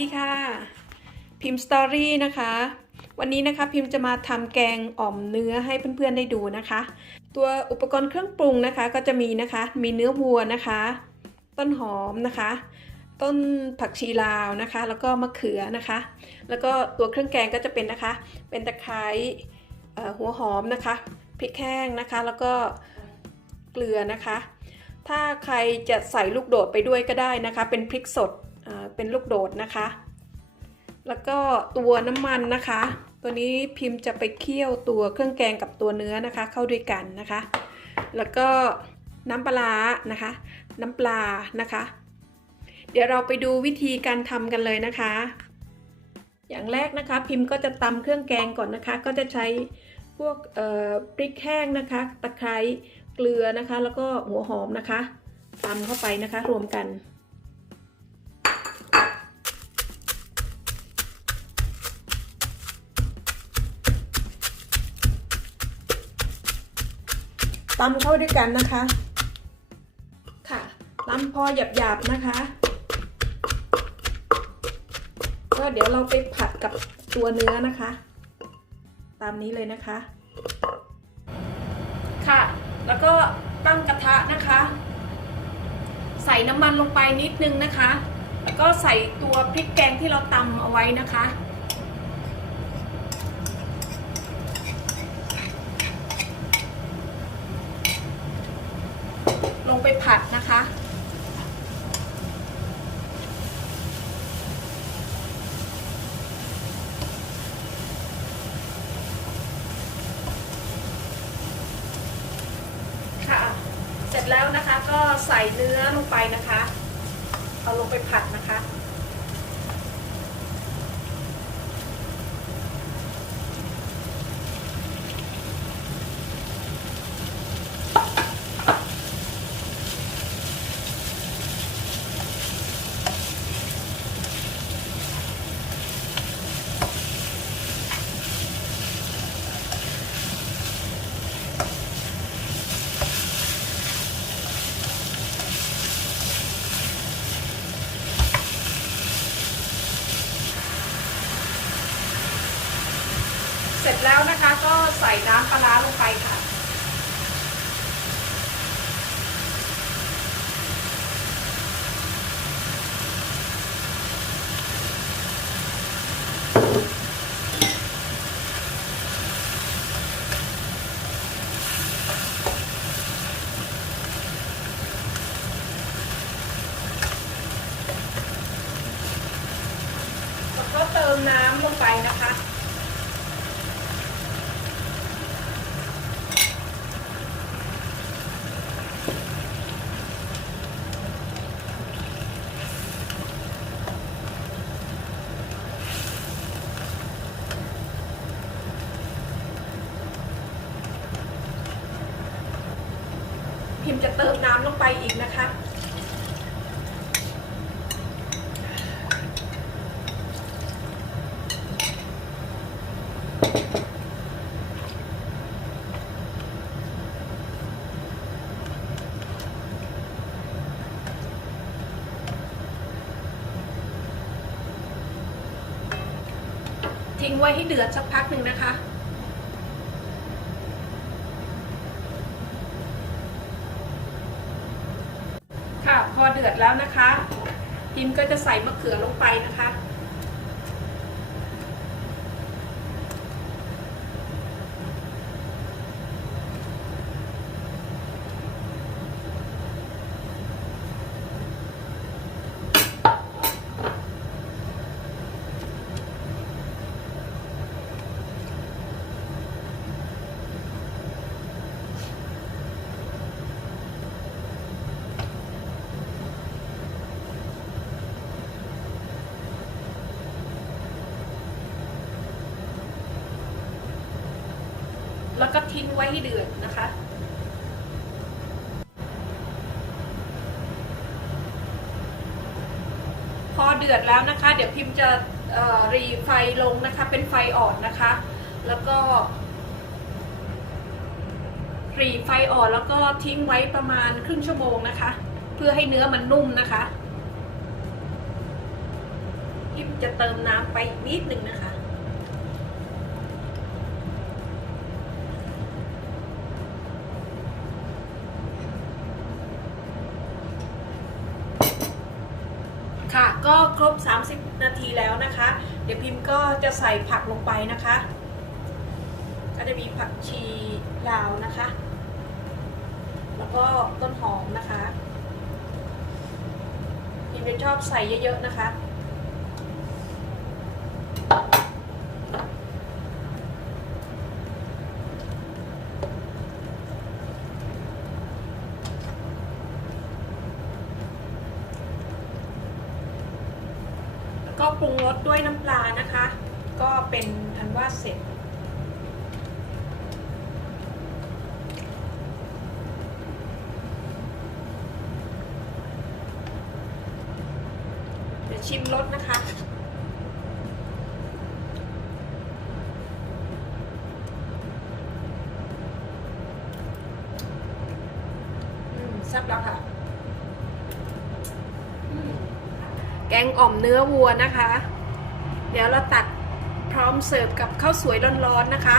ีค่ะ พิมพ์สตอรี่นะคะ วันนี้นะคะพิมพ์จะมาทำแกงอ่อมเนื้อให้เพื่อนๆได้ดูนะคะ ตัวอุปกรณ์เครื่องปรุงนะคะก็จะมีนะคะ มีเนื้อวัวนะคะ ต้นหอมนะคะ ต้นผักชีลาวนะคะ แล้วก็มะเขือนะคะ แล้วก็ตัวเครื่องแกงก็จะเป็นนะคะ เป็นตะไคร่หัวหอมนะคะพริกแห้งนะคะ แล้วก็เกลือนะคะ ถ้าใครจะใส่ลูกโดดไปด้วยก็ได้นะคะ เป็นพริกสด เป็นลูกโดดนะคะ แล้วก็ตัวน้ำมันนะคะ ตัวนี้พิมพ์จะไปเคี่ยวตัวเครื่องแกงกับตัวเนื้อนะคะ เข้าด้วยกันนะคะ แล้วก็น้ำปลานะคะ น้ำปลานะคะ เดี๋ยวเราไปดูวิธีการทำกันเลยนะคะ อย่างแรกนะคะ พิมพ์ก็จะตำเครื่องแกงก่อนนะคะ ก็จะใช้พวกพริกแห้งนะคะ ตะไคร้เกลือนะคะ แล้วก็หัวหอมนะคะตำเข้าไปนะคะ รวมกัน ตำเข้าด้วยกันนะคะ ค่ะตำพอหยาบๆนะคะ ก็เดี๋ยวเราไปผัดกับตัวเนื้อนะคะ ตามนี้เลยนะคะ ค่ะ แล้วก็ตั้งกระทะนะคะ ใส่น้ำมันลงไปนิดนึงนะคะ แล้วก็ใส่ตัวพริกแกงที่เราตำเอาไว้นะคะ งไปผัดนะคะ ค่ะ เสร็จแล้วนะคะก็ใส่เนื้อลงไปนะคะ เอาลงไปผัดนะคะ ร็จแล้วนะคะ ก็ใส่น้ำปลาร้าลงไปค่ะ แล้วก็เติมน้ำลงไปนะคะ จะเติมน้ำลงไปอีกนะคะทิ้งไว้ให้เดือดสักพักหนึ่งนะคะ พอเดือดแล้วนะคะ พิมพ์ก็จะใส่มะเขือลงไปนะคะ แล้วก็ทิ้งไว้ให้เดือดนะคะ พอเดือดแล้วนะคะ เดี๋ยวพิมพ์จะรีไฟลงนะคะ เป็นไฟอ่อนนะคะ แล้วก็รีไฟอ่อนแล้วก็ทิ้งไว้ประมาณครึ่งชั่วโมงนะคะ เพื่อให้เนื้อมันนุ่มนะคะพิมจะเติมน้ำไปนิดหนึ่งนะคะ ค่ะ ก็ครบ 30 นาทีแล้วนะคะ เดี๋ยวพิมพ์ก็จะใส่ผักลงไปนะคะ ก็จะมีผักชีลาวนะคะ แล้วก็ต้นหอมนะคะพิมจะชอบใส่เยอะๆนะคะ ก็ปรุงรสด้วยน้ำปลานะคะ ก็เป็นอันว่าเสร็จ เดี๋ยวชิมรสนะคะอืมแซ่บแล้วค่ะ แกงอ่อมเนื้อวัวนะคะ เดี๋ยวเราตัดพร้อมเสิร์ฟกับข้าวสวยร้อนๆนะคะ